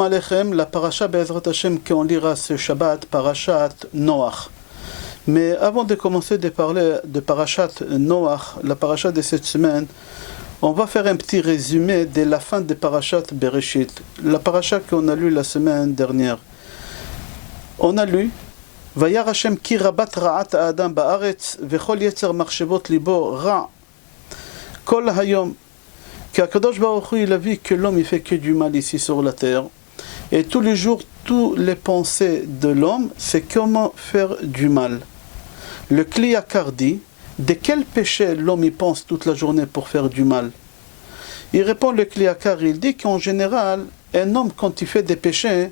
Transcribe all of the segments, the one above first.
Alechem, la paracha Be'ezrat Hashem qu'on lira ce Shabbat, parachat Noach. Mais avant de commencer de parler de parachat Noach, la paracha de cette semaine, on va faire un petit résumé de la fin de parachat Bereshit, la paracha qu'on a lue la semaine dernière. On a lu Vayar Hashem ki rabat ra'at Adam ba'aretz vechol yetzer machshavot libo ra' kol hayom. Qu'Akadosh Baruch Hu, il a vu que l'homme il fait que du mal ici sur la terre. Et tous les jours, toutes les pensées de l'homme, c'est comment faire du mal. Le Kli Yakar dit, de quel péché l'homme y pense toute la journée pour faire du mal? Il répond, le Kli Yakar, il dit qu'en général, un homme quand il fait des péchés,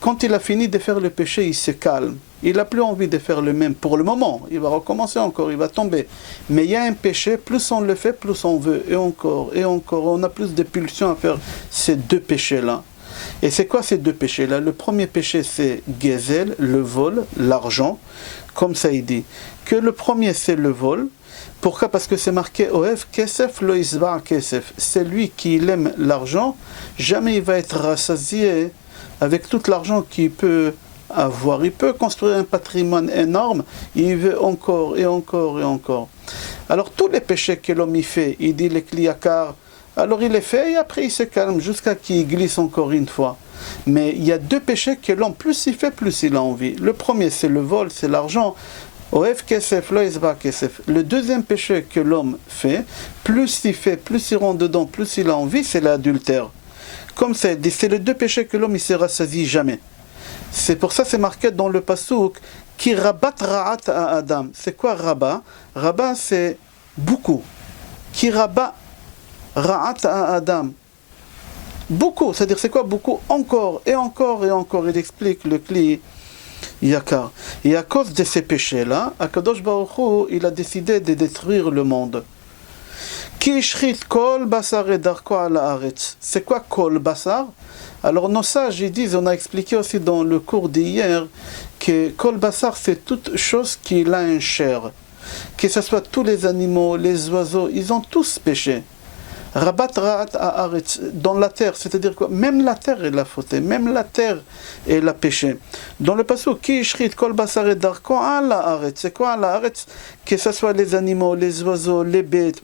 quand il a fini de faire le péché, il se calme. Il n'a plus envie de faire le même pour le moment. Il va recommencer encore, il va tomber. Mais il y a un péché, plus on le fait, plus on veut. Et encore, et encore. On a plus de pulsions à faire ces deux péchés-là. Et c'est quoi ces deux péchés-là? Le premier péché, c'est Gezel, le vol, l'argent. Comme ça, il dit que le premier, c'est le vol. Pourquoi? Parce que c'est marqué Oev Kesef lo isva Kesef. C'est lui qui aime l'argent. Jamais il va être rassasié avec tout l'argent qu'il peut avoir. Il peut construire un patrimoine énorme. Il veut encore et encore et encore. Alors tous les péchés que l'homme y fait, il dit les Kli Yakar, alors il les fait et après il se calme jusqu'à qu'il glisse encore une fois. Mais il y a deux péchés que l'homme, plus il fait, plus il a envie. Le premier, c'est le vol, c'est l'argent. Oev kesef, lo isba kesef. Le deuxième péché que l'homme fait, plus il fait, plus il rentre dedans, plus il a envie, c'est l'adultère. Comme c'est dit, c'est les deux péchés que l'homme ne se rassasie jamais. C'est pour ça c'est marqué dans le pasouk qui rabat ra'at à Adam. C'est quoi rabat? Rabat c'est beaucoup. Qui rabat ra'at à Adam. Beaucoup, c'est-à-dire c'est quoi beaucoup? Encore et encore et encore. Il explique le Kli Yakar. Et à cause de ces péchés-là, Akadosh Baruch Hu, il a décidé de détruire le monde. Ki ishrit kol basar et darko ala haaretz. C'est quoi kol basar? Alors nos sages ils disent, on a expliqué aussi dans le cours d'hier, que kol basar c'est toute chose qui a un chair. Que ce soit tous les animaux, les oiseaux, ils ont tous péché. Rabat ra'at haaretz, dans la terre, c'est-à-dire quoi? Même la terre elle a fauté, même la terre elle a péché. Dans le passage, ki ishrit kol basar et darko ala haaretz. C'est quoi ala haaretz? Que ce soit les animaux, les oiseaux, les bêtes.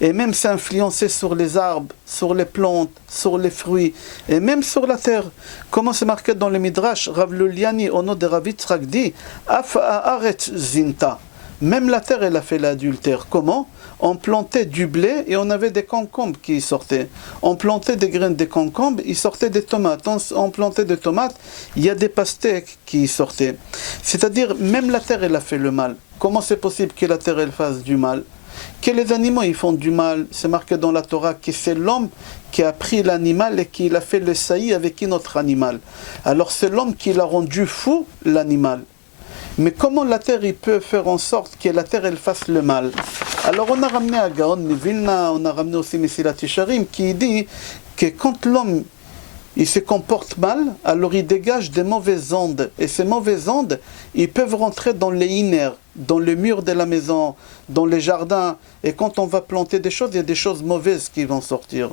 Et même s'influencer sur les arbres, sur les plantes, sur les fruits, et même sur la terre. Comment c'est marqué dans le Midrash, Rav Luliani, au nom de Rav Yitzhak dit, Af haaretz zinta. Même la terre, elle a fait l'adultère. Comment? On plantait du blé et on avait des concombres qui sortaient. On plantait des graines de concombres, il sortait des tomates. On plantait des tomates, il y a des pastèques qui sortaient. C'est-à-dire, même la terre, elle a fait le mal. Comment c'est possible que la terre, elle fasse du mal? Que les animaux ils font du mal, c'est marqué dans la Torah que c'est l'homme qui a pris l'animal et qui l'a fait le saillie avec un autre animal. Alors c'est l'homme qui l'a rendu fou, l'animal. Mais comment la terre il peut faire en sorte que la terre elle fasse le mal? Alors on a ramené à Gaon Vilna, on a ramené aussi Mesilat Yesharim qui dit que quand l'homme il se comporte mal, alors il dégage des mauvaises ondes. Et ces mauvaises ondes, ils peuvent rentrer dans les iners, dans le mur de la maison, dans les jardins. Et quand on va planter des choses, il y a des choses mauvaises qui vont sortir.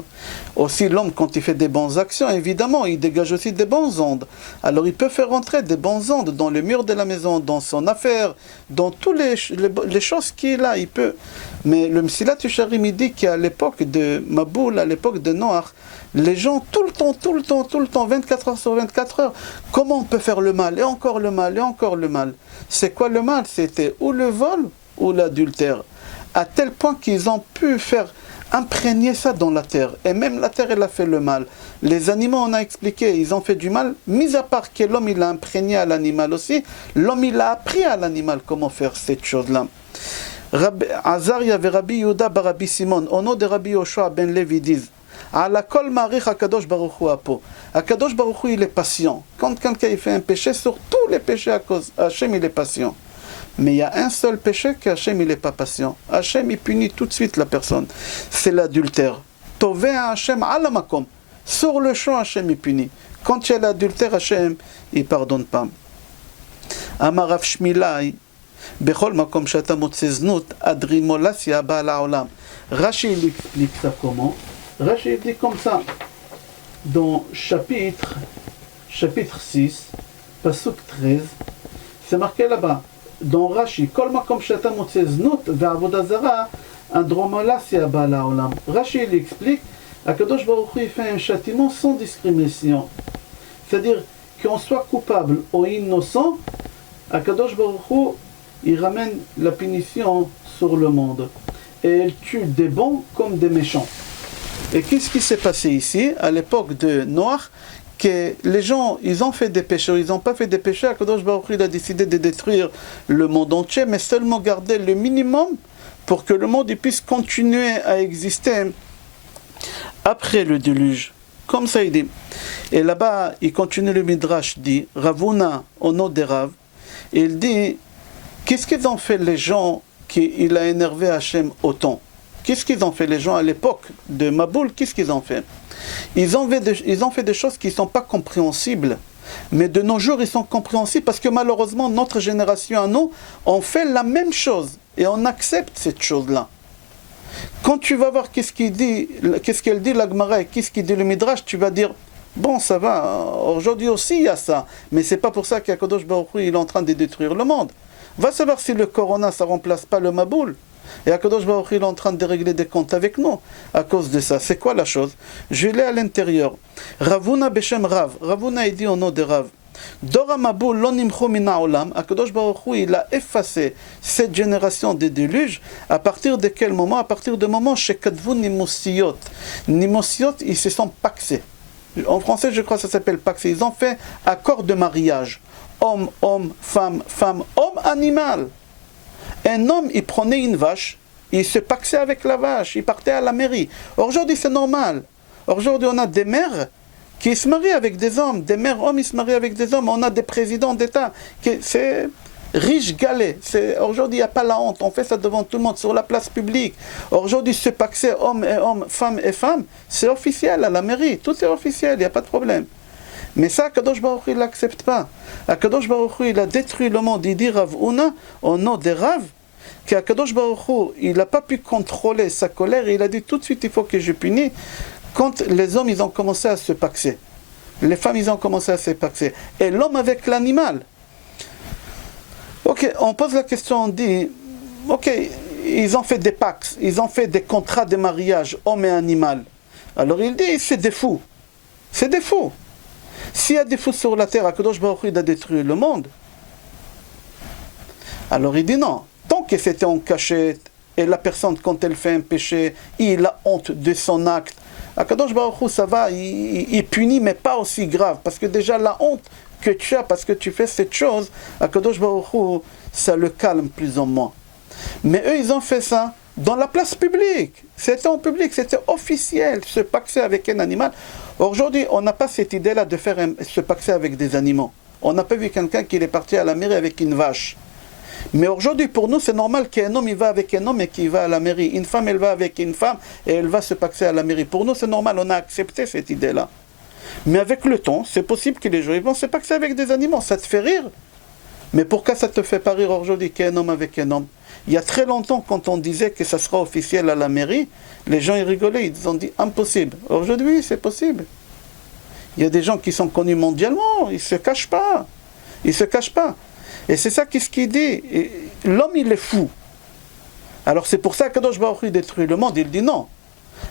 Aussi l'homme, quand il fait des bonnes actions, évidemment, il dégage aussi des bonnes ondes. Alors il peut faire rentrer des bonnes ondes dans le mur de la maison, dans son affaire, dans toutes les choses qu'il a, il peut. Mais le Mesilat Yesharim, il dit qu'à l'époque de Maboul, à l'époque de Noach, les gens, tout le temps, 24 heures sur 24 heures, comment on peut faire le mal? Et encore le mal, et encore le mal. C'est quoi le mal? C'était ou le vol, ou l'adultère. À tel point qu'ils ont pu faire imprégner ça dans la terre. Et même la terre, elle a fait le mal. Les animaux, on a expliqué, ils ont fait du mal, mis à part que l'homme, il a imprégné à l'animal aussi, l'homme, il a appris à l'animal comment faire cette chose-là. Azaria et Rabbi Yehuda bar Rabbi Simon, au nom de Rabbi Yoshua ben Levi, disent Ala kol marich Akadosh Baruch Hu apo. Akadosh Baruch Hu il est patient. Quand quelqu'un il fait un péché, sur tous les péchés à cause Hachem il est patient. Mais il y a un seul péché qu'Hachem il n'est pas patient. Hachem il punit tout de suite la personne. C'est l'adultère. Tove Hachem ala makom. Sur le champ Hachem il punit. Quand il y a l'adultère Hachem il pardonne pas. Amarav Shmilai. Bechol makom shata motze znut adrimolasya ba'al ha'olam. Rashi il explique ça comment? Rashi dit comme ça. dans chapitre 6, pasuk 13, c'est marqué là-bas, dans Rashi, Kol makom she'ata motze znut ve'avoda zara, andromalasya ba'ala olam. Rashi il explique, Akadosh Baruch Hu il fait un châtiment sans discrimination. C'est-à-dire qu'on soit coupable ou innocent, Akadosh Baruch Hu il ramène la punition sur le monde. Et elle tue des bons comme des méchants. Et qu'est-ce qui s'est passé ici, à l'époque de Noach, que les gens, ils ont fait des péchés, ils n'ont pas fait des péchés, Akadosh Baruch Hu a décidé de détruire le monde entier, mais seulement garder le minimum pour que le monde puisse continuer à exister après le déluge. Comme ça il dit. Et là-bas, il continue le Midrash, dit, Ravuna, au nom des Rav, il dit, qu'est-ce qu'ils ont fait les gens qu'il a énervé Hachem autant? Qu'est-ce qu'ils ont fait les gens à l'époque de Maboul? Qu'est-ce qu'ils ont fait? Ils ont fait des choses qui ne sont pas compréhensibles. Mais de nos jours, ils sont compréhensibles parce que malheureusement, notre génération à nous, on fait la même chose. Et on accepte cette chose-là. Quand tu vas voir qu'est-ce qu'elle dit la Gemara et qu'est-ce qu'il dit le Midrash, tu vas dire, bon, ça va, aujourd'hui aussi il y a ça. Mais c'est pas pour ça qu'Akadosh Baruch Hu il est en train de détruire le monde. Va savoir si le Corona, ça remplace pas le Maboul. Et Akadosh Baruch Hu il est en train de régler des comptes avec nous à cause de ça. C'est quoi la chose? Je l'ai à l'intérieur. Ravuna Beshem Rav. Ravuna il dit au nom de Rav. Dora Maboul lo nimchu mina olam. Akadosh Baruch Hu il a effacé cette génération des déluges. À partir de quel moment? À partir du moment chez Kadvu Nimosiyot. Nimosiyot, ils se sont paxés. En français, je crois que ça s'appelle paxé. Ils ont fait accord de mariage. Homme, homme, femme, femme, homme, animal. Un homme, il prenait une vache, il se paxait avec la vache, il partait à la mairie. Aujourd'hui, c'est normal. Aujourd'hui, on a des mères qui se marient avec des hommes, des mères hommes, ils se marient avec des hommes. On a des présidents d'État. C'est riche galet. Aujourd'hui, il n'y a pas la honte. On fait ça devant tout le monde, sur la place publique. Aujourd'hui, se paxer homme et homme, femme et femme, c'est officiel à la mairie. Tout est officiel, il n'y a pas de problème. Mais ça, Akadosh Baruch Hu, il l'accepte pas. Akadosh Baruch Hu, il a détruit le monde. Il dit Rav Una, au nom des Rav, qu'Akadosh Baruch Hu, il n'a pas pu contrôler sa colère. Et il a dit tout de suite, il faut que je punis. Quand les hommes, ils ont commencé à se paxer. Les femmes, ils ont commencé à se paxer. Et l'homme avec l'animal. Ok, on pose la question, on dit, ok, ils ont fait des pax, ils ont fait des contrats de mariage, homme et animal. Alors il dit, c'est des fous. C'est des fous. S'il y a des fous sur la terre, Akadosh Baruch Hu a détruit le monde. Alors il dit non. Tant que c'était en cachette, et la personne, quand elle fait un péché, il a honte de son acte. Akadosh Baruch Hu, ça va, il punit, mais pas aussi grave. Parce que déjà, la honte que tu as, parce que tu fais cette chose, Akadosh Baruch Hu, ça le calme plus ou moins. Mais eux, ils ont fait ça dans la place publique. C'était en public, c'était officiel, se paxer avec un animal. Aujourd'hui, on n'a pas cette idée-là de se paxer avec des animaux. On n'a pas vu quelqu'un qui est parti à la mairie avec une vache. Mais aujourd'hui, pour nous, c'est normal qu'un homme, il va avec un homme et qu'il va à la mairie. Une femme, elle va avec une femme et elle va se paxer à la mairie. Pour nous, c'est normal, on a accepté cette idée-là. Mais avec le temps, c'est possible que les gens ils vont se paxer avec des animaux. Ça te fait rire? Mais pourquoi ça ne te fait pas rire aujourd'hui qu'un homme avec un homme? Il y a très longtemps, quand on disait que ça sera officiel à la mairie, les gens ils rigolaient, ils ont dit impossible. Aujourd'hui, c'est possible. Il y a des gens qui sont connus mondialement, ils ne se cachent pas. Ils ne se cachent pas. Et c'est ça qu'est-ce qu'il dit. L'homme, il est fou. Alors c'est pour ça que Kadosh Baruch Hu détruit le monde. Il dit non.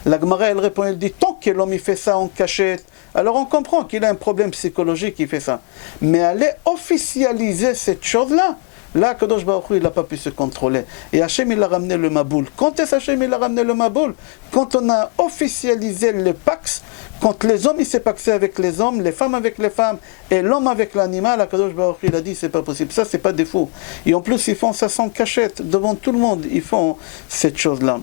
La Gemara, elle répond, elle dit tant que l'homme il fait ça en cachette, alors on comprend qu'il a un problème psychologique, il fait ça. Mais aller officialiser cette chose-là, là, Kadosh Baruch Hu, il n'a pas pu se contrôler. Et Hachem, il a ramené le Maboul. Quand est-ce Hachem, il a ramené le Maboul? Quand on a officialisé le Pax, quand les hommes, ils s'est paxé avec les hommes, les femmes avec les femmes, et l'homme avec l'animal, Kadosh Baruch Hu, il a dit, c'est pas possible. Ça, c'est pas des fous. Et en plus, ils font ça sans cachette, devant tout le monde, ils font cette chose-là.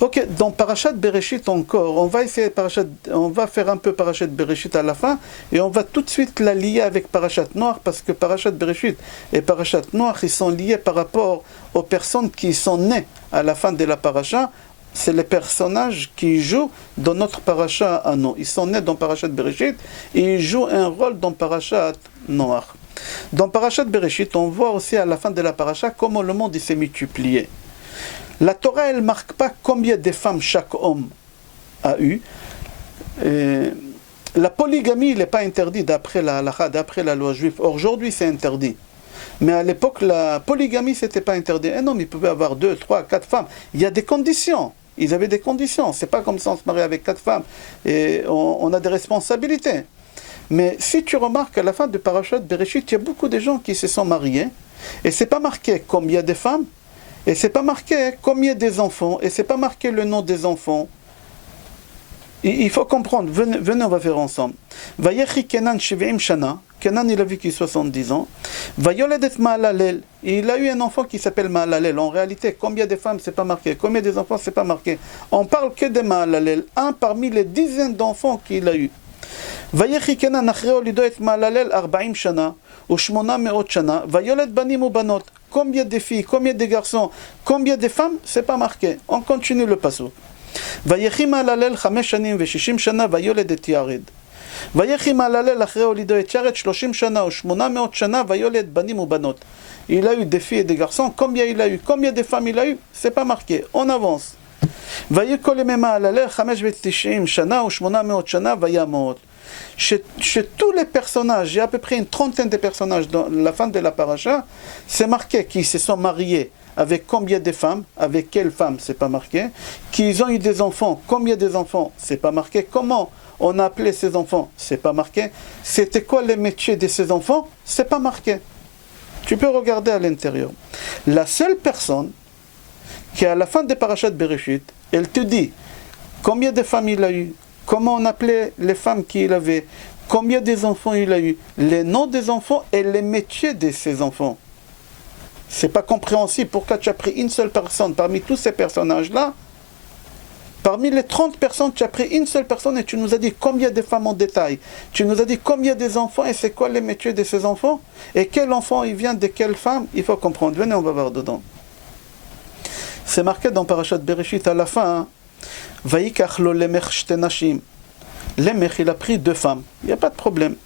Ok, dans Parashat Bereshit encore, on va faire un peu Parashat Bereshit à la fin, et on va tout de suite la lier avec Parashat Noach, parce que Parashat Bereshit et Parashat Noach, ils sont liés par rapport aux personnes qui sont nées à la fin de la Parasha. C'est les personnages qui jouent dans notre Parasha à nous. Ils sont nés dans Parashat Bereshit, et ils jouent un rôle dans Parashat Noach. Dans Parashat Bereshit, on voit aussi à la fin de la Parasha comment le monde s'est multiplié. La Torah, elle ne marque pas combien de femmes chaque homme a eu. La polygamie n'est pas interdite d'après la halakha, d'après la loi juive. Aujourd'hui, c'est interdit. Mais à l'époque, la polygamie, c'était pas interdit. Un homme, il pouvait avoir 2, 3, 4 femmes. Il y a des conditions. Ils avaient des conditions. C'est pas comme ça, on se marie avec 4 femmes et on a des responsabilités. Mais si tu remarques, à la fin de Parashat Bereshit, il y a beaucoup de gens qui se sont mariés. Et c'est pas marqué combien de femmes. Et c'est pas marqué combien des enfants. Et c'est pas marqué le nom des enfants. Il faut comprendre, venez, on va faire ensemble. Vayechi Kenan 70 shana, Kenan il a vécu 70 ans. Vayoledet Maalalel, il a eu un enfant qui s'appelle Maalalel. En réalité, combien de femmes, c'est pas marqué. Combien des enfants, c'est pas marqué. On parle que de Maalalel, un parmi les dizaines d'enfants qu'il a eu. Vayechi Kenan achreo lidoet Maalalel 40 shana, ou 800 shana, Vayolet banim ou banot. Combien de filles, combien de garçons, combien de femmes, c'est pas marqué. On continue le passage. ויחי מהללל 5 שנים ו60 שנה ויולד את ירד. ויחי מהללל אחרי הולידו את ירד 30 שנה או 800 שנה ויולד בנים ובנות. Il a eu des filles et des garçons. Combien il a eu? Combien de femmes il a eu? C'est pas marqué. On avance. ויקול ימי מהללל 590 שנה או 800 שנה וימות. Chez tous les personnages, il y a à peu près une trentaine de personnages dans la fin de la paracha, c'est marqué qu'ils se sont mariés avec combien de femmes, avec quelles femmes, c'est pas marqué, qu'ils ont eu des enfants, combien des enfants, c'est pas marqué, comment on a appelé ces enfants, c'est pas marqué, c'était quoi les métiers de ces enfants, c'est pas marqué. Tu peux regarder à l'intérieur. La seule personne qui à la fin de Parashat Bereshit, elle te dit combien de femmes il a eu, comment on appelait les femmes qu'il avait, combien des enfants il a eu, les noms des enfants et les métiers de ces enfants. C'est pas compréhensible pourquoi tu as pris une seule personne parmi tous ces personnages-là. Parmi les 30 personnes, tu as pris une seule personne et tu nous as dit combien de femmes en détail. Tu nous as dit combien des enfants et c'est quoi les métiers de ces enfants. Et quel enfant il vient de quelle femme, il faut comprendre. Venez, on va voir dedans. C'est marqué dans Parashat Bereshit à la fin. Vayikach lo lemech shte nashim. Lemech, il a pris 2 femmes. Il n'y a pas de problème.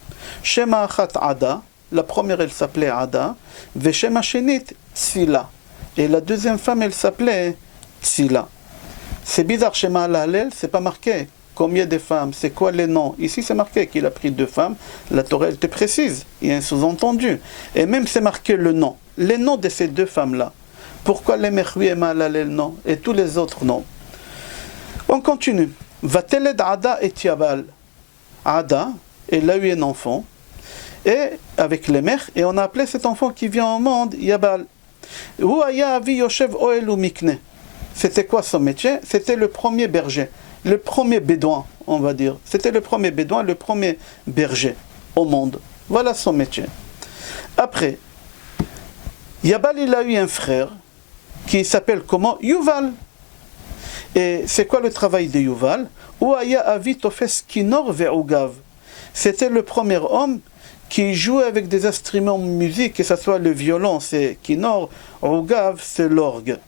Shema achat Ada. La première, elle s'appelait Ada. Veshema shenit Tzila. Et la deuxième femme, elle s'appelait Tzila. C'est bizarre, chez Maalalel, c'est pas marqué combien de femmes, c'est quoi les noms. Ici, c'est marqué qu'il a pris 2 femmes. La Torah, elle te précise. Il y a un sous-entendu. Et même, c'est marqué le nom. Les noms de ces 2 femmes-là. Pourquoi les Merhui et Maalalel non? Et tous les autres non. On continue. Vateled Ada et Yabal. Ada, elle a eu un enfant. Et avec les mères, et on a appelé cet enfant qui vient au monde Yabal. C'était quoi son métier? C'était le premier berger, le premier bédouin, on va dire. C'était le premier bédouin, le premier berger au monde. Voilà son métier. Après, Yabal, il a eu un frère qui s'appelle comment? Yuval. Et c'est quoi le travail de Yuval? C'était le premier homme qui jouait avec des instruments de musique, que ce soit le violon, c'est kinor, Ugav, c'est l'orgue.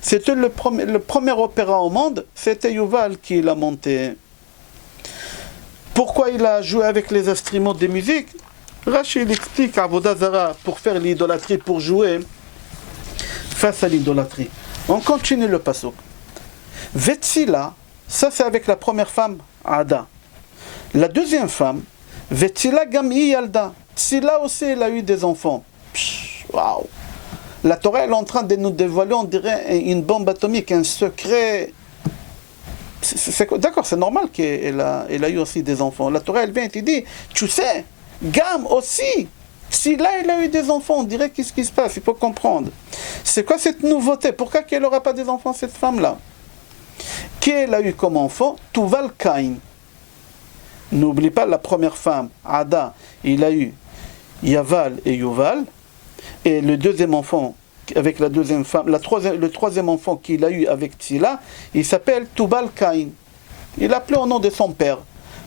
C'était le premier opéra au monde, c'était Yuval qui l'a monté. Pourquoi il a joué avec les instruments de musique? Rashi explique à Avodah Zara pour faire l'idolâtrie, pour jouer face à l'idolâtrie. On continue le pasuk. Vetsila, ça c'est avec la première femme, Ada. La deuxième femme, Vetsila Gami Yalda. Tsila aussi, elle a eu des enfants. Waouh! La Torah elle est en train de nous dévoiler, on dirait, une bombe atomique, un secret. D'accord, c'est normal qu'elle a eu aussi des enfants. La Torah elle vient et te dit, tu sais, Gam aussi. Tsila, elle a eu des enfants, on dirait qu'est-ce qui se passe, il faut comprendre. C'est quoi cette nouveauté? Pourquoi qu'elle n'aura pas des enfants, cette femme-là? Qui elle a eu comme enfant? Tuval Cain. N'oublie pas la première femme, Ada, il a eu Yaval et Yuval. Et le deuxième enfant, avec la deuxième femme, le troisième enfant qu'il a eu avec Tsila, il s'appelle Tubal Cain. Il l'a appelé au nom de son père.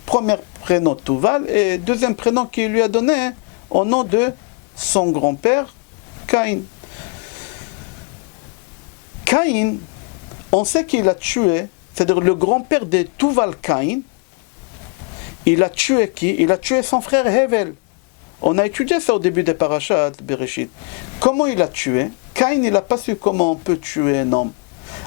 Premier prénom Tuval et deuxième prénom qu'il lui a donné au nom de son grand-père, Cain. Cain, on sait qu'il a tué, c'est-à-dire le grand-père de Tuval Cain, il a tué qui? Il a tué son frère Hevel. On a étudié ça au début des Parashat Bereshit. Comment il a tué? Cain, il n'a pas su comment on peut tuer un homme.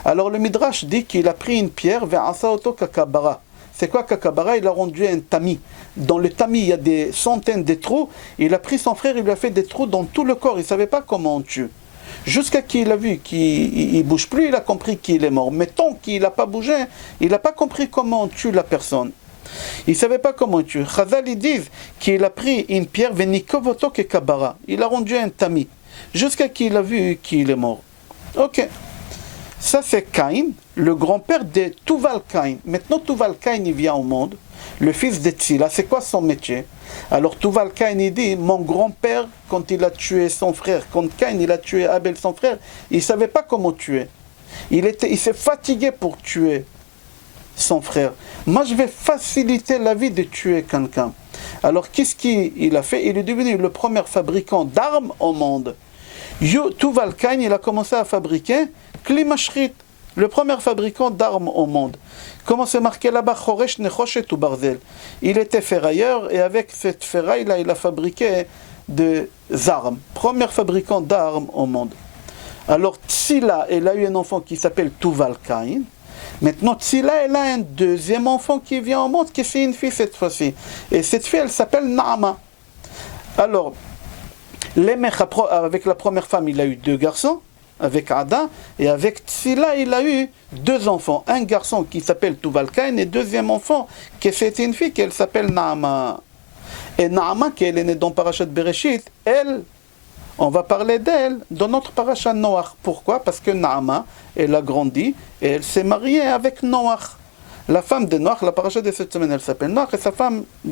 Alors le Midrash dit qu'il a pris une pierre, ve'asa oto kakabara. C'est quoi Kakabara? Il a rendu un tamis. Dans le tamis, il y a des centaines de trous. Il a pris son frère, il lui a fait des trous dans tout le corps. Il ne savait pas comment on tue. Jusqu'à qu'il a vu qu'il ne bouge plus, il a compris qu'il est mort. Mais tant qu'il n'a pas bougé, il n'a pas compris comment on tue la personne. Il ne savait pas comment on tue. Chazal, ils disent qu'il a pris une pierre, venikovoto Kakabara. Il a rendu un tamis. Jusqu'à qu'il a vu qu'il est mort. Ok. Ça, c'est Caïn, le grand-père de Tuval-Caïn. Maintenant, Tuval-Caïn, il vient au monde, le fils de Tzila. C'est quoi son métier? Alors, Tuval-Caïn, il dit, mon grand-père, quand il a tué son frère, quand Caïn, il a tué Abel, son frère, il ne savait pas comment tuer. Il s'est fatigué pour tuer son frère. Moi, je vais faciliter la vie de tuer quelqu'un. Alors, qu'est-ce qu'il a fait? Il est devenu le premier fabricant d'armes au monde. Tuval-Caïn, il a commencé à fabriquer Klimashrit, le premier fabricant d'armes au monde. Comment c'est marqué là-bas? Choresh nechoshet ou barzel. Il était ferrailleur et avec cette ferraille-là, il a fabriqué des armes. Premier fabricant d'armes au monde. Alors Tzila, elle a eu un enfant qui s'appelle Tuval-Caïn. Maintenant Tzila, elle a un deuxième enfant qui vient au monde, qui c'est une fille cette fois-ci. Et cette fille, elle s'appelle Naama. Alors, avec la première femme, il a eu 2 garçons. Avec Ada, et avec Tzila, il a eu 2 enfants. Un garçon qui s'appelle Tuval-Caïn, et deuxième enfant, qui c'est une fille, qui s'appelle Naama. Et Naama, qui est née dans Parashat Bereshit, elle, on va parler d'elle dans notre Parashat Noach. Pourquoi? Parce que Naama, elle a grandi, et elle s'est mariée avec Noach. La femme de Noach, la Parashat de cette semaine, elle s'appelle Noach,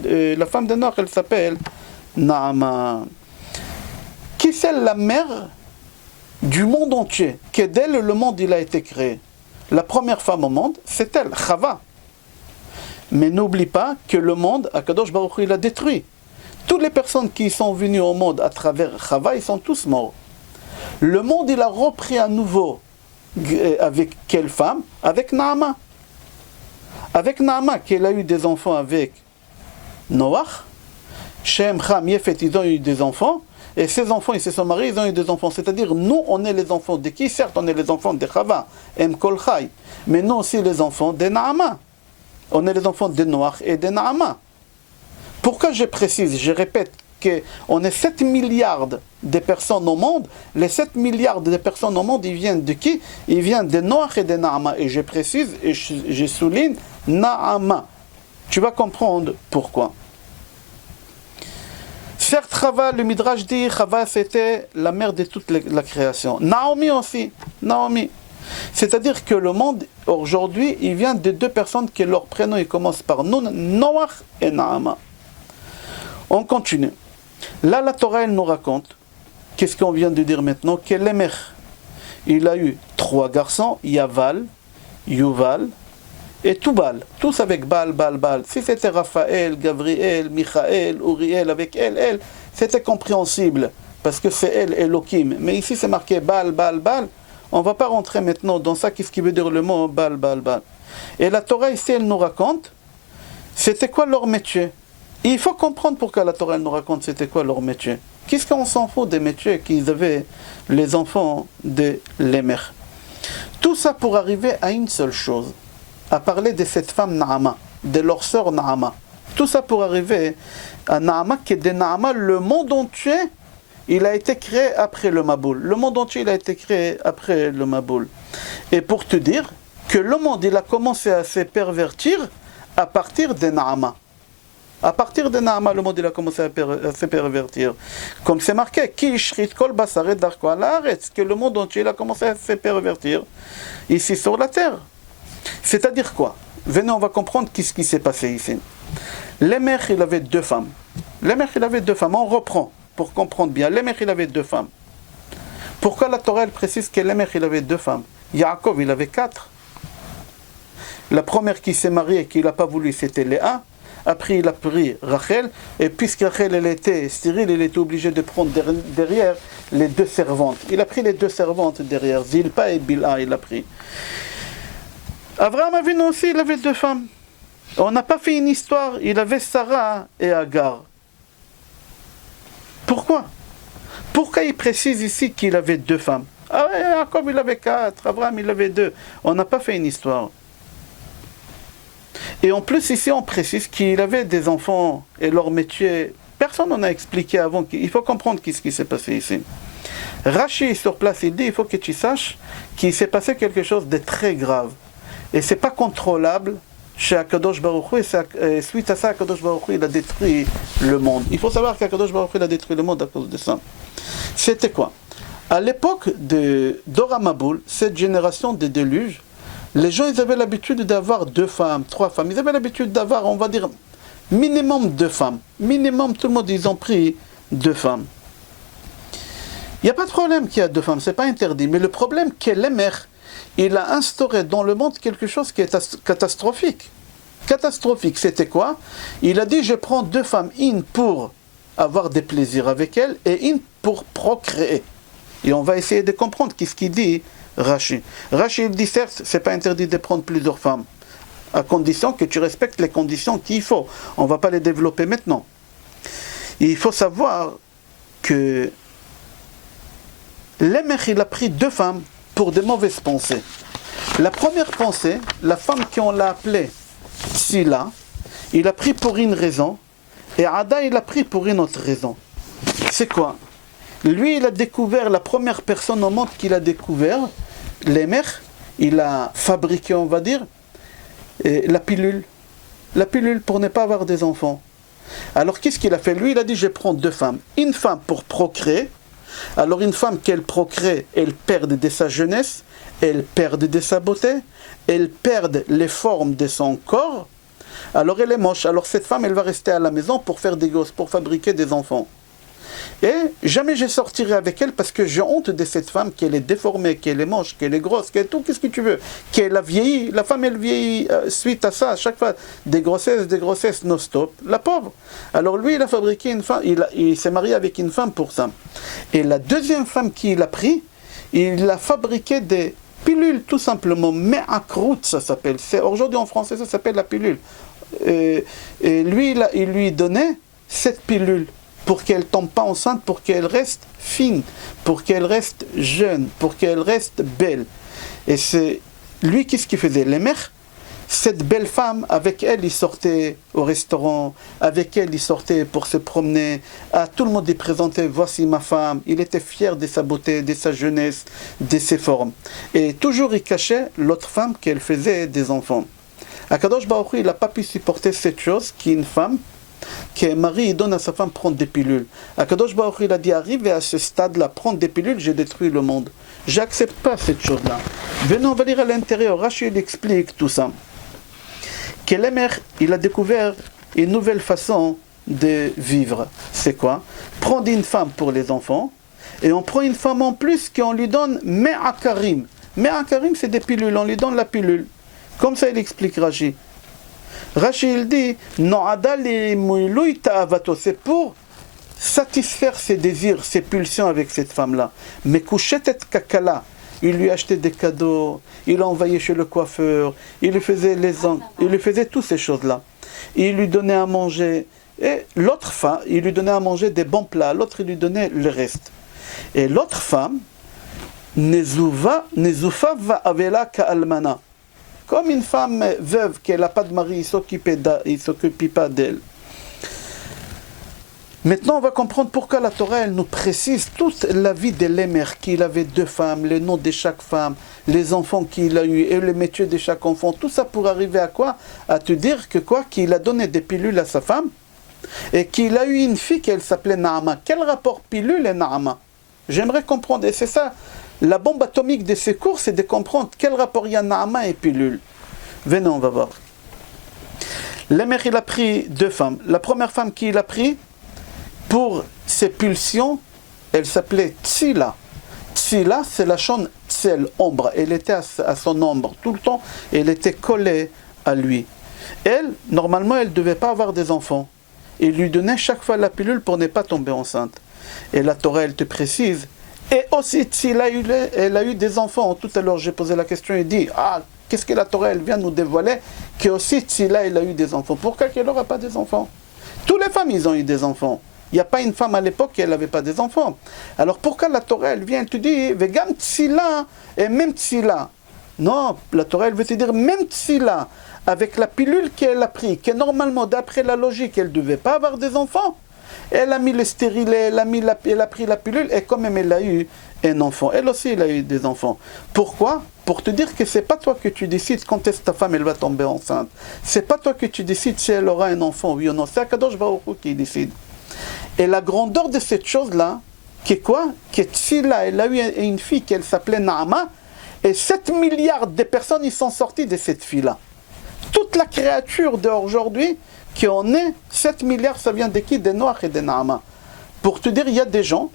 et la femme de Noach, elle s'appelle Naama. Qui c'est la mère du monde entier, que d'elle le monde il a été créé? La première femme au monde, c'est elle, Chava. Mais n'oublie pas que le monde, Akadosh Baruch Hu, il a détruit. Toutes les personnes qui sont venues au monde à travers Chava, ils sont tous morts. Le monde, il a repris à nouveau. Avec quelle femme? Avec Naama. Avec Naama, qu'elle a eu des enfants avec Noach. Shem, Ham, Yefet, ils ont eu des enfants. Et ces enfants, ils se sont mariés, ils ont eu des enfants. C'est-à-dire, nous, on est les enfants de qui? Certes, on est les enfants de Chava, Em Kol Chai. Mais nous aussi, les enfants de Naama. On est les enfants de Noach et de Naama. Pourquoi je précise, je répète, qu'on est 7 milliards de personnes au monde. Les 7 milliards de personnes au monde, ils viennent de qui? Ils viennent de Noach et de Naama. Et je précise, et je souligne, Naama. Tu vas comprendre pourquoi. Certes, Chava, le Midrash dit, Chava c'était la mère de toute la création. Naomi aussi, Naomi. C'est-à-dire que le monde, aujourd'hui, il vient de 2 personnes que leur prénom il commence par Nun, Noach et Naama. On continue. Là, la Torah, elle nous raconte, qu'est-ce qu'on vient de dire maintenant? Que Lémech, il a eu 3 garçons, Yaval, Yuval, et Tubal, tous avec Baal. Si c'était Raphaël, Gabriel, Michael, Uriel, avec elle, c'était compréhensible, parce que c'est elle, Elohim. Mais ici, c'est marqué Baal. On ne va pas rentrer maintenant dans ça, qu'est-ce qui veut dire le mot Baal. Et la Torah, ici, elle nous raconte, c'était quoi leur métier? Et il faut comprendre pourquoi la Torah, elle nous raconte c'était quoi leur métier. Qu'est-ce qu'on s'en fout des métiers qu'ils avaient les enfants de Lémech? Tout ça pour arriver à une seule chose, à parler de cette femme Naama, de leur sœur Naama. Tout ça pour arriver à Naama, qui est de Naama, le monde entier, il a été créé après le Maboul. Le monde entier, il a été créé après le Maboul. Et pour te dire que le monde, il a commencé à se pervertir à partir de Naama. À partir de Naama, le monde, il a commencé à se pervertir. Comme c'est marqué, Ki shrit kol basaret darko al haaretz, que le monde entier, il a commencé à se pervertir ici sur la terre. C'est-à-dire quoi? Venez, on va comprendre qu'est-ce qui s'est passé ici. Lémech, il avait 2 femmes. Lémech, il avait 2 femmes. On reprend pour comprendre bien. Lémech, il avait 2 femmes. Pourquoi la Torah, elle précise que Lémech, il avait 2 femmes? Yaakov, il avait 4. La première qui s'est mariée, qui n'a pas voulu, c'était Léa. Après, il a pris Rachel. Et puisque Rachel, elle était stérile, il était obligé de prendre derrière les 2 servantes. Il a pris les 2 servantes derrière. Zilpa et Bilha, il a pris. Abraham Avinu aussi, il avait 2 femmes. On n'a pas fait une histoire, il avait Sarah et Agar. Pourquoi? Pourquoi il précise ici qu'il avait 2 femmes? Ah ouais, Jacob il avait 4, Abraham il avait 2. On n'a pas fait une histoire. Et en plus, ici, on précise qu'il avait des enfants et leur métier. Personne n'en a expliqué avant. Il faut comprendre ce qui s'est passé ici. Rashi, sur place, il dit, il faut que tu saches qu'il s'est passé quelque chose de très grave. Et ce n'est pas contrôlable chez Akadosh Baruch Hu, et suite à ça, Akadosh Baruch Hu, il a détruit le monde. Il faut savoir qu'Akadosh Baruch Hu, il a détruit le monde à cause de ça. C'était quoi? À l'époque de Dora Maboul, cette génération des déluges, les gens, ils avaient l'habitude d'avoir 2 femmes, 3 femmes. Ils avaient l'habitude d'avoir, on va dire, minimum 2 femmes. Minimum, tout le monde, ils ont pris 2 femmes. Il n'y a pas de problème qu'il y a 2 femmes, ce n'est pas interdit. Mais le problème, c'est que l'Emer, il a instauré dans le monde quelque chose qui est catastrophique. Catastrophique, c'était quoi? Il a dit, je prends 2 femmes, une pour avoir des plaisirs avec elles et une pour procréer. Et on va essayer de comprendre qu'est-ce qu'il dit Rashi. Rashi, il dit, certes, ce n'est pas interdit de prendre plusieurs femmes, à condition que tu respectes les conditions qu'il faut. On ne va pas les développer maintenant. Et il faut savoir que l'Emer, il a pris 2 femmes pour des mauvaises pensées. La première pensée, la femme qu'on l'a appelée Tsila, il a pris pour une raison, et Ada, il a pris pour une autre raison. C'est quoi? Lui, il a découvert, la première personne au monde qu'il a découvert, l'Emer, il a fabriqué, on va dire, la pilule. La pilule pour ne pas avoir des enfants. Alors qu'est-ce qu'il a fait? Lui, il a dit, je prends 2 femmes. Une femme pour procréer. Alors une femme qu'elle procrée, elle perd de sa jeunesse, elle perd de sa beauté, elle perd les formes de son corps. Alors elle est moche. Alors cette femme, elle va rester à la maison pour faire des gosses, pour fabriquer des enfants. Et jamais je sortirai avec elle parce que j'ai honte de cette femme, qu'elle est déformée, qu'elle est moche, qu'elle est grosse, qu'elle est tout, qu'est-ce que tu veux, qu'elle a vieilli. La femme, elle vieillit suite à ça, à chaque fois, des grossesses non-stop. La pauvre. Alors lui, il a fabriqué une femme, il s'est marié avec une femme pour ça. Et la deuxième femme qu'il a pris, il a fabriqué des pilules, tout simplement. Me'akrut, ça s'appelle. Aujourd'hui en français, ça s'appelle la pilule. Et lui, il lui donnait cette pilule pour qu'elle ne tombe pas enceinte, pour qu'elle reste fine, pour qu'elle reste jeune, pour qu'elle reste belle. Et c'est lui, qu'est-ce qu'il faisait? Les mères, cette belle femme, avec elle, il sortait au restaurant, avec elle, il sortait pour se promener. À tout le monde il présentait, voici ma femme. Il était fier de sa beauté, de sa jeunesse, de ses formes. Et toujours, il cachait l'autre femme qu'elle faisait des enfants. Akadosh Baruch Hu, il n'a pas pu supporter cette chose, qui est une femme, que Marie donne à sa femme prendre des pilules. Akadosh Baruch Hu, il a dit, arrivé à ce stade-là, prendre des pilules, j'ai détruit le monde. J'accepte pas cette chose-là. Venez, on va lire à l'intérieur. Rashi, il explique tout ça. Que l'Emer, il a découvert une nouvelle façon de vivre. C'est quoi? Prendre une femme pour les enfants, et on prend une femme en plus qu'on lui donne Me'akarim. Me'akarim, c'est des pilules, on lui donne la pilule. Comme ça, il explique Rashi. Rashi, il dit, c'est pour satisfaire ses désirs, ses pulsions avec cette femme-là. Mais Kushetet Kakala, il lui achetait des cadeaux, il l'envoyait chez le coiffeur, il lui faisait les ongles, il lui faisait toutes ces choses-là. Il lui donnait à manger. Et l'autre femme, il lui donnait à manger des bons plats, l'autre, il lui donnait le reste. Et l'autre femme, Nezufa va avela ka'almana. Comme une femme veuve qui n'a pas de mari, il ne s'occupe pas d'elle. Maintenant, on va comprendre pourquoi la Torah, elle nous précise toute la vie de l'Emer, qu'il avait 2 femmes, les noms de chaque femme, les enfants qu'il a eus et le métier de chaque enfant. Tout ça pour arriver à quoi? À te dire que quoi? Qu'il a donné des pilules à sa femme et qu'il a eu une fille qui s'appelait Naama. Quel rapport pilule et Naama? J'aimerais comprendre, et c'est ça. La bombe atomique de ces cours, c'est de comprendre quel rapport il y a Naama et pilule. Venez, on va voir. L'Emer, il a pris 2 femmes. La première femme qu'il a pris, pour ses pulsions, elle s'appelait Tsila. Tsila, c'est la chaîne Tsel, ombre. Elle était à son ombre tout le temps, elle était collée à lui. Elle, normalement, elle ne devait pas avoir des enfants. Il lui donnait chaque fois la pilule pour ne pas tomber enceinte. Et la Torah, elle te précise. Et aussi, Tsila, elle a eu des enfants. Tout à l'heure, j'ai posé la question et dit, qu'est-ce que la Torah, elle vient nous dévoiler? Que aussi, Tsila, elle a eu des enfants. Pourquoi qu'elle n'aura pas des enfants? Toutes les femmes, ils ont eu des enfants. Il n'y a pas une femme à l'époque qui n'avait pas des enfants. Alors pourquoi la Torah, elle vient te dire, Vegam Tsila, et même Tsila? Non, la Torah, elle veut te dire, même Tsila, avec la pilule qu'elle a pris, que normalement, d'après la logique, elle ne devait pas avoir des enfants, elle a mis le stérilet, elle a pris la pilule, et quand même elle a eu un enfant. Elle aussi, elle a eu des enfants. Pourquoi? Pour te dire que c'est pas toi que tu décides quand est-ce que ta femme elle va tomber enceinte. C'est pas toi que tu décides si elle aura un enfant, oui ou non. C'est Akadosh Baruch Hu qui décide. Et la grandeur de cette chose-là, qui est quoi? Que Tzila, elle a eu une fille qu'elle s'appelait Naama, et 7 milliards de personnes ils sont sortis de cette fille-là. Toute la créature d'aujourd'hui qui en est, 7 milliards, ça vient de qui? Des Noirs et des Naama. Pour te dire, il y a des gens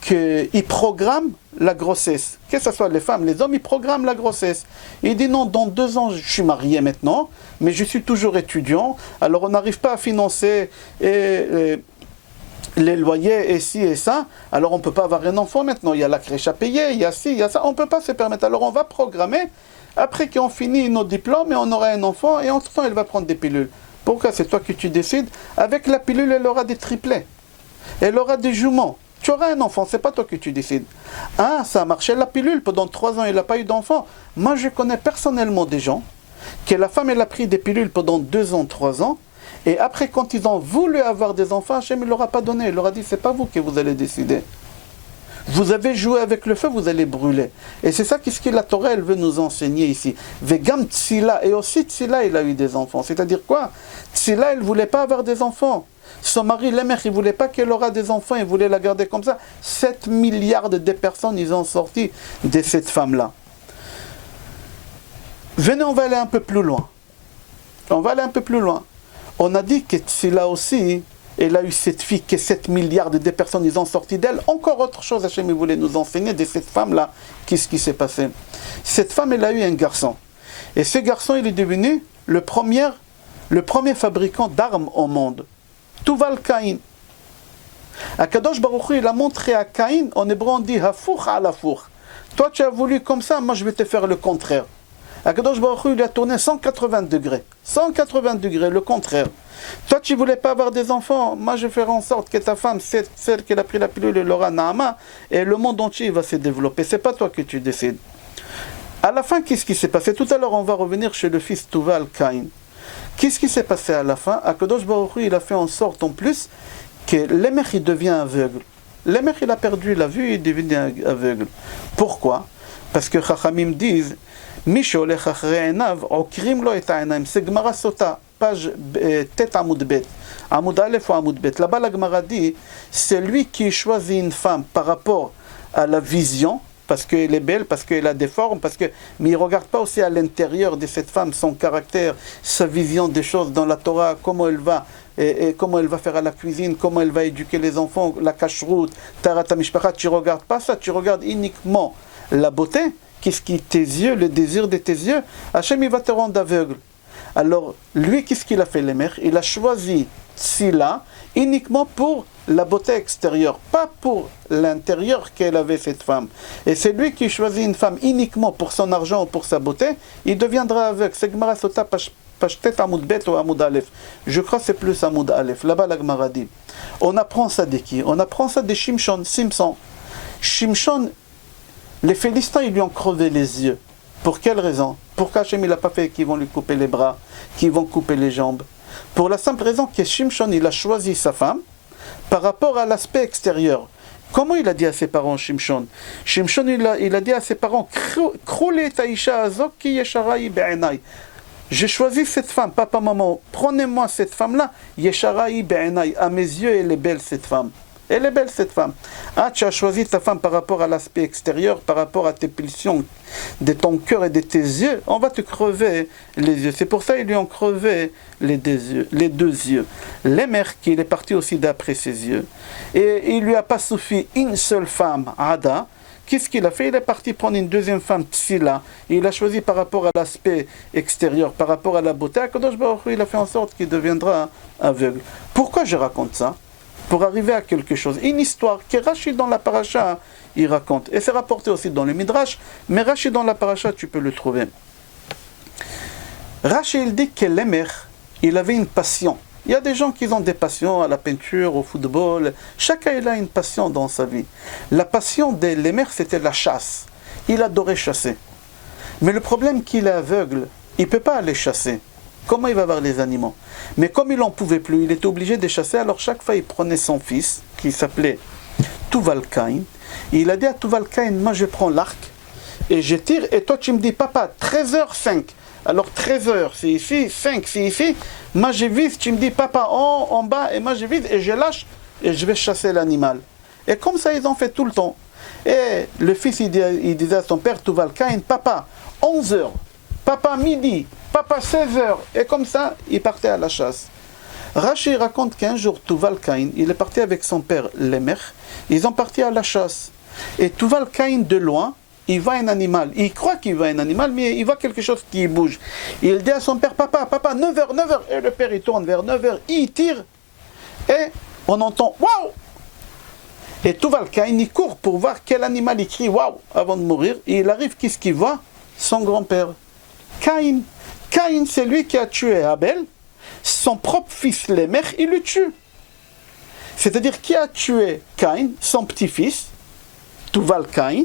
qui programment la grossesse. Que ce soit les femmes, les hommes, ils programment la grossesse. Il dit non, dans 2 ans, je suis marié maintenant, mais je suis toujours étudiant, alors on n'arrive pas à financer les loyers et ci et ça, alors on ne peut pas avoir un enfant maintenant, il y a la crèche à payer, il y a ci, il y a ça, on ne peut pas se permettre. Alors on va programmer, après qu'on finit nos diplômes, et on aura un enfant, et entre-temps, elle va prendre des pilules. Pourquoi? C'est toi que tu décides. Avec la pilule, elle aura des triplets. Elle aura des juments. Tu auras un enfant, c'est pas toi que tu décides. Ah, ça a marché la pilule, pendant 3 ans, il n'a pas eu d'enfant. Moi, je connais personnellement des gens que la femme, elle a pris des pilules pendant 2 ans, 3 ans, et après, quand ils ont voulu avoir des enfants, Hachem ne leur a pas donné. Il leur a dit, c'est pas vous que vous allez décider. Vous avez joué avec le feu, vous allez brûler. Et c'est ça qu'est-ce que la Torah, elle veut nous enseigner ici. Vegam Tzila, et aussi Tzila, il a eu des enfants. C'est-à-dire quoi? Tzila, elle ne voulait pas avoir des enfants. Son mari, Lémer, il ne voulait pas qu'elle aura des enfants, il voulait la garder comme ça. 7 milliards de personnes, ils ont sorti de cette femme-là. Venez, on va aller un peu plus loin. On va aller un peu plus loin. On a dit que Tzila aussi, elle a eu cette fille que 7 milliards de personnes, ils ont sorti d'elle. Encore autre chose, Hachem, il voulait nous enseigner de cette femme-là. Qu'est-ce qui s'est passé? Cette femme, elle a eu un garçon. Et ce garçon, il est devenu le premier fabricant d'armes au monde. Tuval Caïn. Akadosh Baruch Hu, il a montré à Caïn, en hébreu on dit Hafour à Lafour. Toi tu as voulu comme ça, moi je vais te faire le contraire. Akadosh Baruch Hu, il a tourné 180 degrés. 180 degrés, le contraire. Toi tu voulais pas avoir des enfants, moi je vais faire en sorte que ta femme, celle qui a pris la pilule, elle aura Naama, et le monde entier va se développer. C'est pas toi que tu décides. À la fin, qu'est-ce qui s'est passé? Tout à l'heure, on va revenir chez le fils Tuval Caïn. Qu'est-ce qui s'est passé à la fin? Akadosh Baruch Hu, il a fait en sorte en plus que l'émer il devient aveugle. L'émer il a perdu la vue et il devient aveugle. Pourquoi? Parce que Chachamim disent Misho le chachre'enav okrim lo et ha'enaim. C'est Gemara Sota, page Tet Amud Bet. Amud Aleph ou Amud Bet. Là-bas la Gemara dit c'est lui qui choisit une femme par rapport à la vision, parce qu'elle est belle, parce qu'elle a des formes, mais il ne regarde pas aussi à l'intérieur de cette femme, son caractère, sa vision des choses dans la Torah, comment elle va, et comment elle va faire à la cuisine, comment elle va éduquer les enfants, la kashrut, tarat hamishpacha. Tu ne regardes pas ça, tu regardes uniquement la beauté, qu'est-ce qui tes yeux, le désir de tes yeux, Hachem il va te rendre aveugle. Alors, lui, qu'est-ce qu'il a fait, les mères? Il a choisi Tzila uniquement pour la beauté extérieure, pas pour l'intérieur qu'elle avait cette femme. Et c'est lui qui choisit une femme uniquement pour son argent ou pour sa beauté, il deviendra aveugle. C'est Gemara Sota, Pashtet Amud Bet ou Amud Aleph. Je crois que c'est plus Amud Aleph. Là-bas, la Gemara dit. On apprend ça de qui? On apprend ça de Shimshon. Shimshon, les Philistins, ils lui ont crevé les yeux. Pour quelle raison? Pourquoi Hachem il n'a pas fait qu'ils vont lui couper les bras, qu'ils vont couper les jambes? Pour la simple raison que Shimshon, il a choisi sa femme par rapport à l'aspect extérieur. Comment il a dit à ses parents, Shimshon? Shimshon, il a dit à ses parents, j'ai choisi cette femme, papa, maman, prenez-moi cette femme-là, Yesharaï be'enai, à mes yeux, elle est belle cette femme. Elle est belle cette femme. Ah, tu as choisi ta femme par rapport à l'aspect extérieur, par rapport à tes pulsions de ton cœur et de tes yeux, on va te crever les yeux. C'est pour ça qu'ils lui ont crevé les deux yeux. L'émer qui est parti aussi d'après ses yeux. Et il lui a pas suffi une seule femme, Ada. Qu'est-ce qu'il a fait? Il est parti prendre une deuxième femme, Tzila. Il a choisi par rapport à l'aspect extérieur, par rapport à la beauté. Akadosh Baruch Hu, il a fait en sorte qu'il deviendra aveugle. Pourquoi je raconte ça? Pour arriver à quelque chose. Une histoire que Rashi dans la paracha, il raconte. Et c'est rapporté aussi dans le Midrash, mais Rashi dans la paracha, tu peux le trouver. Rashi, il dit que l'émer, il avait une passion. Il y a des gens qui ont des passions à la peinture, au football. Chacun il a une passion dans sa vie. La passion de l'émer, c'était la chasse. Il adorait chasser. Mais le problème qu'il est aveugle, il ne peut pas aller chasser. Comment il va voir les animaux? Mais comme il n'en pouvait plus, il était obligé de chasser, alors chaque fois il prenait son fils, qui s'appelait Tuval-Caïn, et il a dit à Tuval-Caïn, moi je prends l'arc, et je tire, et toi tu me dis, papa, 13h05. Alors 13h c'est ici, 5 c'est ici, moi je vise, tu me dis, papa, en bas, et moi je vise, et je lâche, et je vais chasser l'animal. Et comme ça ils ont fait tout le temps. Et le fils il disait à son père, Tuval-Caïn, papa, 11h, papa, midi, papa 16h, et comme ça, il partait à la chasse. Rachi raconte qu'un jour, Tuval-Caïn, il est parti avec son père Lémer, ils ont parti à la chasse. Et Tuval-Caïn, de loin, il voit un animal. Il croit qu'il voit un animal, mais il voit quelque chose qui bouge. Il dit à son père, papa, 9h, 9h. Et le père, il tourne vers 9h, il tire, et on entend, waouh! Et Tuval-Caïn, il court pour voir quel animal il crie, waouh, avant de mourir. Et il arrive, qu'est-ce qu'il voit? Son grand-père. Caïn. Caïn, c'est lui qui a tué Abel. Son propre fils, Lémer, il le tue. C'est-à-dire qui a tué Caïn, son petit-fils, Tuval-Caïn,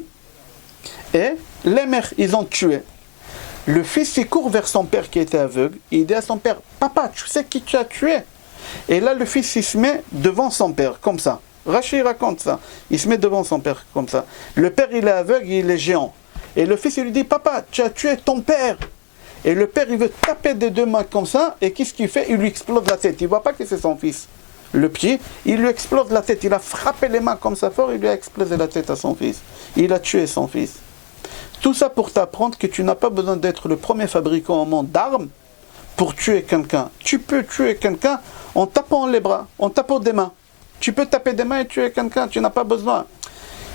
et Lémer, ils ont tué. Le fils, il court vers son père qui était aveugle. Il dit à son père, papa, tu sais qui tu as tué? Et là, le fils, il se met devant son père, comme ça. Rachi raconte ça. Il se met devant son père, comme ça. Le père, il est aveugle, il est géant. Et le fils, il lui dit, papa, tu as tué ton père. Et le père, il veut taper des deux mains comme ça, et qu'est-ce qu'il fait? Il lui explose la tête. Il ne voit pas que c'est son fils. Le petit, il lui explose la tête. Il a frappé les mains comme ça fort, il lui a explosé la tête à son fils. Il a tué son fils. Tout ça pour t'apprendre que tu n'as pas besoin d'être le premier fabricant au monde d'armes pour tuer quelqu'un. Tu peux tuer quelqu'un en tapant les bras, en tapant des mains. Tu peux taper des mains et tuer quelqu'un, tu n'as pas besoin.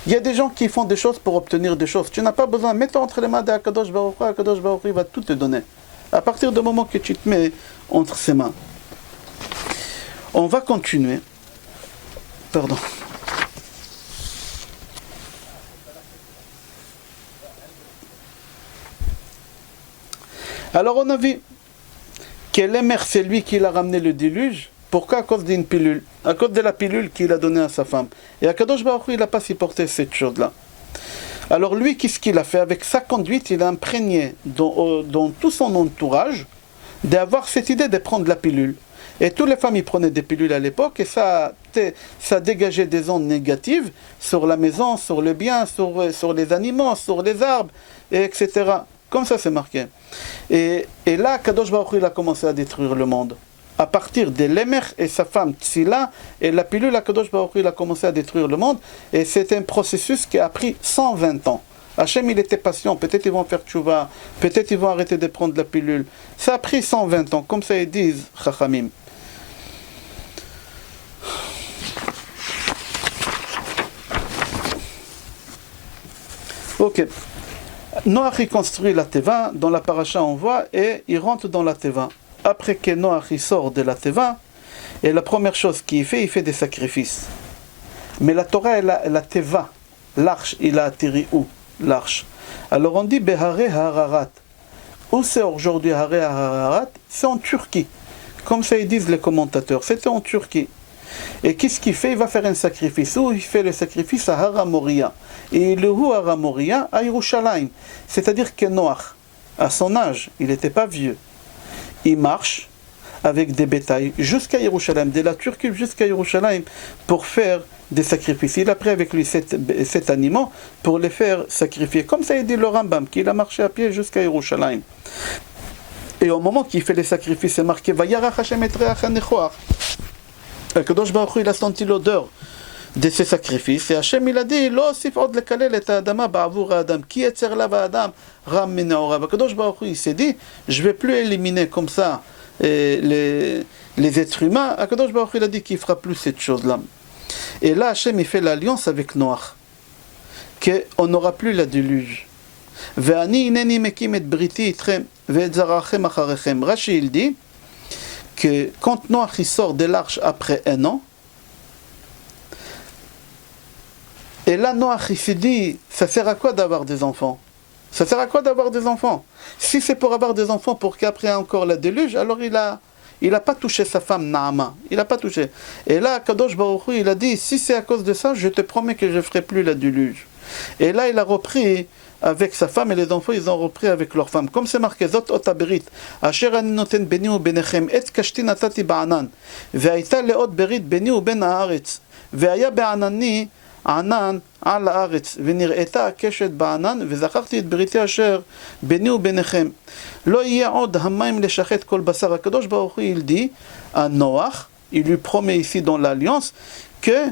Il y a des gens qui font des choses pour obtenir des choses. Tu n'as pas besoin. Mets-toi entre les mains d'Akadosh Baruch Hu, Akadosh Baruch Hu va tout te donner. À partir du moment que tu te mets entre ses mains. On va continuer. Pardon. Alors on a vu que Lémer, c'est lui qui l'a ramené le déluge. Pourquoi? À cause d'une pilule. À cause de la pilule qu'il a donnée à sa femme. Et Akadosh Baruch Hu, il n'a pas supporté cette chose-là. Alors lui, qu'est-ce qu'il a fait? Avec sa conduite, il a imprégné dans tout son entourage d'avoir cette idée de prendre la pilule. Et toutes les femmes, ils prenaient des pilules à l'époque, et ça dégageait des ondes négatives sur la maison, sur le bien, sur les animaux, sur les arbres, etc. Comme ça, c'est marqué. Et là, Kadosh Baruch Hu, il a commencé à détruire le monde. À partir de Lémer et sa femme Tsila, et la pilule, Kadosh Baruch Hu, il a commencé à détruire le monde. Et c'est un processus qui a pris 120 ans. Hachem, il était patient. Peut-être ils vont faire tchouva, peut-être ils vont arrêter de prendre la pilule. Ça a pris 120 ans, comme ça ils disent, Chachamim. Ok. Noach il construit la Teva, dans la paracha on voit, et il rentre dans la Teva. Après que Noach il sort de la Teva, et la première chose qu'il fait, il fait des sacrifices. Mais la Torah, la Teva, l'arche, il a atterri où? L'arche. Alors on dit Behare Hararat. Où c'est aujourd'hui Hare Hararat? C'est en Turquie. Comme ça ils disent les commentateurs, c'était en Turquie. Et qu'est-ce qu'il fait? Il va faire un sacrifice. Où il fait le sacrifice? À Hara Moria. Et le où Hara Moria? À Yerushalayim. C'est-à-dire que Noach, à son âge, il n'était pas vieux. Il marche avec des bétails jusqu'à Yerushalayim, de la Turquie jusqu'à Yerushalayim, pour faire des sacrifices. Il a pris avec lui 7 animaux pour les faire sacrifier. Comme ça il dit le Rambam, qu'il a marché à pied jusqu'à Yerushalayim. Et au moment qu'il fait les sacrifices, c'est marqué Vayarach Hashem et Reach HaNechoach. Kadosh Baruch Hu, il a senti l'odeur de ces sacrifices. Et Hashem, il a dit, Lo sif od lekalel et adama ba'avur adam, ki etzer la va'adam ram min ha'orav. Kadosh Baruch Hu, il s'est dit, je ne vais plus éliminer comme ça les êtres humains. Kadosh Baruch Hu, il a dit qu'il ne fera plus cette chose-là. Et là, Hashem, il fait l'alliance avec Noach, qu'on n'aura plus la déluge. Ve'ani ineni mekim et briti itrem ve'et zarachem acharachem. Rashi, il dit, que quand Noach il sort de l'arche après 1 an, et là Noach il s'est dit, ça sert à quoi d'avoir des enfants? Ça sert à quoi d'avoir des enfants? Si c'est pour avoir des enfants pour qu'après encore la déluge, alors il a pas touché sa femme Naama, il a pas touché. Et là Kadosh Baruch Hu, il a dit, si c'est à cause de ça, je te promets que je ferai plus la déluge. Et là il a repris avec sa femme et les enfants, ils ont repris avec leur femme. Comme c'est marqué, Zot otaberit, Asher ani noten beni u benechem, et kashti natati ba'anan, ve'aita leot berit beni u ben haaretz, ve'aya be'anani ענן על הארץ, ונראתה הקשת בענן, וזכרתי את בריתי אשר ביני וביניכם. לא יהיה עוד המים לשחט כל בשר. הקדוש ברוך הוא ילדי, הנוח, il lui promet ici dans l'alliance, que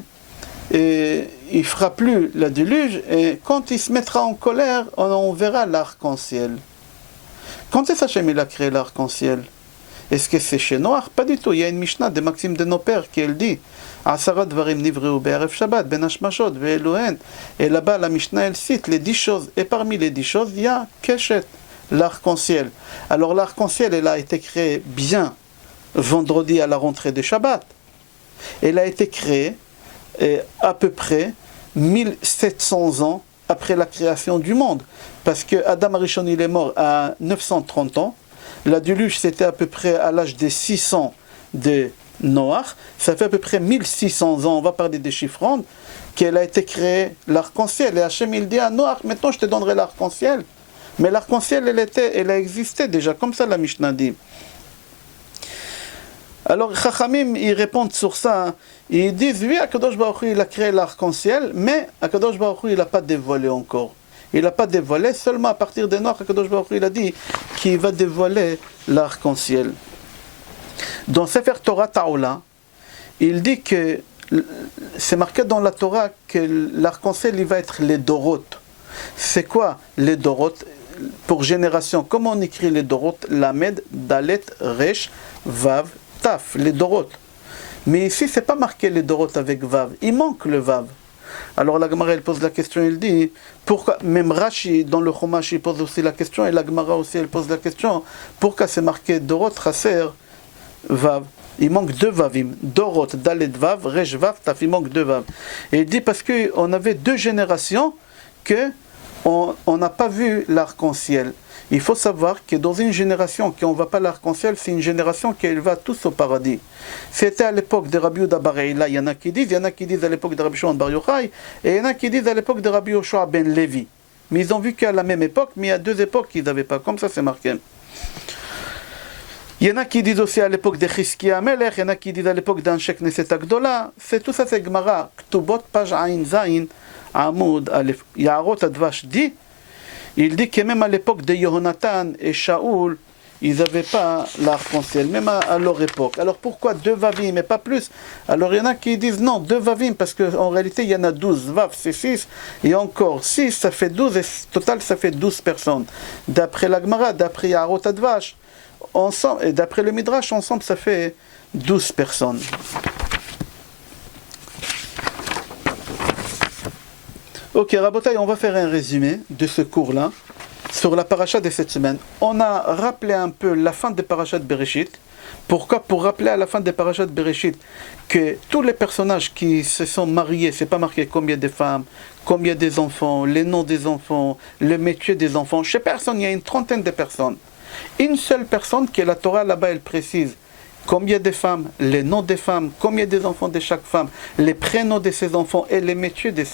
il fera plus la déluge, et quand il se mettra en colère, on verra l'arc-en-ciel. Quand est-ce qu'Hachem il a créé l'arc-en-ciel? Est-ce que c'est chez Noach? Pas du tout. Il y a une Mishnah de Maxime de nos pères qui elle dit Asara dvarim nivreu be'erev Shabbat ben hashmashot ve'elohen. Et là-bas la Mishnah elle cite les 10 choses. Et parmi les 10 choses, il y a Keshet, l'arc-en-ciel. Alors l'arc-en-ciel, elle a été créée bien vendredi à la rentrée de Shabbat. Elle a été créée à peu près 1700 ans après la création du monde. Parce que Adam Arishon il est mort à 930 ans. La déluge, c'était à peu près à l'âge de 600 de Noach. Ça fait à peu près 1600 ans, on va parler des chiffres ronds, qu'elle a été créée l'arc-en-ciel. Et Hachem, il dit à Noach, maintenant je te donnerai l'arc-en-ciel. Mais l'arc-en-ciel, elle a existé déjà, comme ça la Mishnah dit. Alors, Chachamim, ils répondent sur ça. Ils disent, oui, Akadosh Baruch Hu, il a créé l'arc-en-ciel, mais Akadosh Baruch Hu, il n'a pas dévoilé encore. Il n'a pas dévoilé, seulement à partir de Noach, Akadosh Baruch Hu, il a dit qu'il va dévoiler l'arc-en-ciel. Dans Sefer Torah Ta'ola, il dit que, c'est marqué dans la Torah que l'arc-en-ciel, il va être les dorotes. C'est quoi les dorotes? Pour génération, comment on écrit les dorotes? Lamed, Dalet, Resh, Vav, Taf, les dorotes. Mais ici, c'est pas marqué les dorotes avec Vav, il manque le Vav. Alors la Gemara elle pose la question, elle dit pourquoi, même Rashi dans le Chumash il pose aussi la question, et la Gemara aussi elle pose la question, pourquoi c'est marqué Dorot, Chaser, Vav? Il manque deux Vavim, Dorot, Dalet Vav, Resh Vav, Taf, il manque deux Vav. Et il dit parce qu'on avait deux générations que on n'a pas vu l'arc-en-ciel. Il faut savoir que dans une génération qui on ne voit pas l'arc-en-ciel, c'est une génération qui va tous au paradis. C'était à l'époque de Rabbi Yehuda bar Eila, il y en a qui disent à l'époque de Rabbi Shimon bar Yochai, et il y en a qui disent à l'époque de Rabbi Yoshua ben Levi. Mais ils ont vu qu'à la même époque, mais il y a deux époques qu'ils n'avaient pas, comme ça c'est marqué. Il y en a qui disent aussi à l'époque de Chizkiya Amelech, il y en a qui disent à l'époque d'Anshek Knesset Agdola. C'est tout ça, c'est Gemara, Ktubot, page Ain Zain, Amoud, Aleph. Yaharot Advash dit, il dit que même à l'époque de Yehonatan et Shaoul, ils n'avaient pas l'arc-en-ciel, même à leur époque. Alors pourquoi deux Vavim et pas plus? Alors il y en a qui disent non, deux Vavim, parce qu'en réalité il y en a 12. Vav c'est 6, et encore 6, ça fait 12, et total ça fait 12 personnes. D'après la Gemara, d'après Yaharot Advash, ensemble, et d'après le Midrash, ensemble ça fait 12 personnes. Ok, Rabotai, on va faire un résumé de ce cours-là sur la paracha de cette semaine. On a rappelé un peu la fin des parachas de Bereshit. Pourquoi? Pour rappeler à la fin des parachas de Bereshit que tous les personnages qui se sont mariés, c'est pas marqué combien de femmes, combien des enfants, les noms des enfants, le métier des enfants. Chez personne, il y a une trentaine de personnes. Une seule personne que la Torah là-bas, elle précise combien de femmes, les noms des femmes, combien des enfants de chaque femme, les prénoms de ces enfants et les métiers de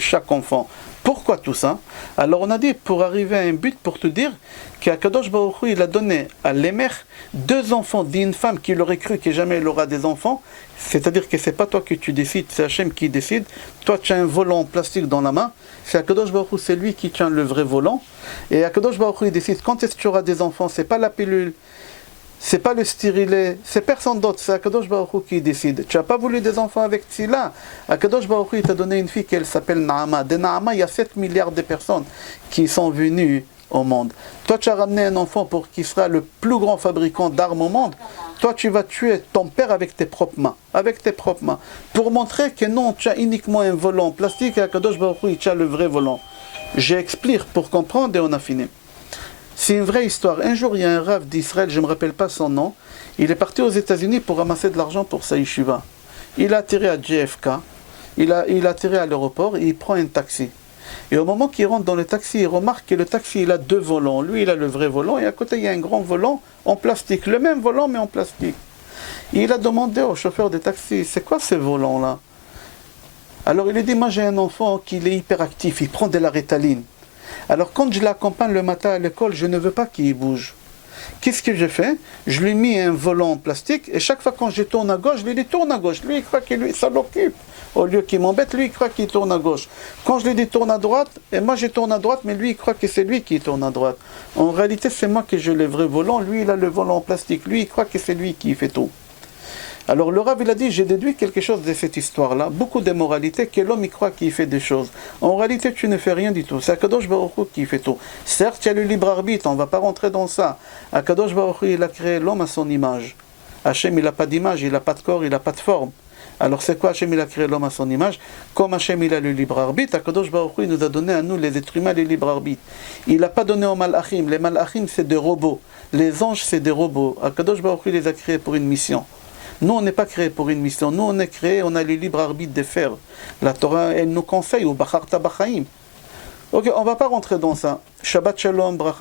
chaque enfant. Pourquoi tout ça? Alors on a dit pour arriver à un but, pour te dire qu'Akadosh Baruch Hu il a donné à l'Emer 2 enfants d'une femme qu'il aurait cru que jamais elle aura des enfants. C'est-à-dire que c'est pas toi que tu décides, c'est Hachem qui décide. Toi tu as un volant en plastique dans la main, c'est Akadosh Baruch Hu, c'est lui qui tient le vrai volant. Et Akadosh Baruch Hu il décide quand est-ce que tu auras des enfants. C'est pas la pilule, c'est pas le stérilet, c'est personne d'autre, c'est Akadosh Baruch Hu qui décide. Tu n'as pas voulu des enfants avec Tzila. Akadosh Baruch Hu il t'a donné une fille qui s'appelle Naama. De Naama, il y a 7 milliards de personnes qui sont venues au monde. Toi, tu as ramené un enfant pour qui sera le plus grand fabricant d'armes au monde. Toi, tu vas tuer ton père avec tes propres mains. Avec tes propres mains. Pour montrer que non, tu as uniquement un volant en plastique et Akadosh Baruch Hu, tu as le vrai volant. J'explique pour comprendre et on a fini. C'est une vraie histoire. Un jour, il y a un rav d'Israël, je ne me rappelle pas son nom, il est parti aux États-Unis pour ramasser de l'argent pour sa yeshiva. Il a atterri à JFK, il a atterri à l'aéroport, et il prend un taxi. Et au moment qu'il rentre dans le taxi, il remarque que le taxi, il a 2 volants. Lui, il a le vrai volant, et à côté, il y a un grand volant en plastique. Le même volant, mais en plastique. Et il a demandé au chauffeur de taxi, c'est quoi ces volants-là? Alors il a dit, moi j'ai un enfant qui est hyperactif, il prend de la Ritaline. Alors quand je l'accompagne le matin à l'école, je ne veux pas qu'il bouge. Qu'est-ce que je fais? Je lui mets un volant en plastique et chaque fois quand je tourne à gauche, je lui dis tourne à gauche. Lui, il croit que ça l'occupe. Au lieu qu'il m'embête, lui, il croit qu'il tourne à gauche. Quand je lui dis tourne à droite, et moi je tourne à droite, mais lui, il croit que c'est lui qui tourne à droite. En réalité, c'est moi qui ai le vrai volant. Lui, il a le volant en plastique. Lui, il croit que c'est lui qui fait tout. Alors le Rav, il a dit, j'ai déduit quelque chose de cette histoire-là, beaucoup de moralité, que l'homme il croit qu'il fait des choses. En réalité, tu ne fais rien du tout. C'est Akadosh Baruch Hu qui fait tout. Certes, il y a le libre arbitre, on ne va pas rentrer dans ça. Akadosh Baruch Hu, il a créé l'homme à son image. Hachem, il n'a pas d'image, il n'a pas de corps, il n'a pas de forme. Alors c'est quoi Hachem, il a créé l'homme à son image? Comme Hachem, il a le libre arbitre, Akadosh Baruch Hu, il nous a donné à nous, les êtres humains, le libre arbitre. Il n'a pas donné aux malachim. Les malachim, c'est des robots. Les anges, c'est des robots. Akadosh Baruch Hu, il les a créés pour une mission. Nous, on n'est pas créé pour une mission. Nous, on est créé, on a le libre arbitre de faire. La Torah, elle nous conseille, au Bacharta Bachaim. Ok, on ne va pas rentrer dans ça. Shabbat Shalom, bracha.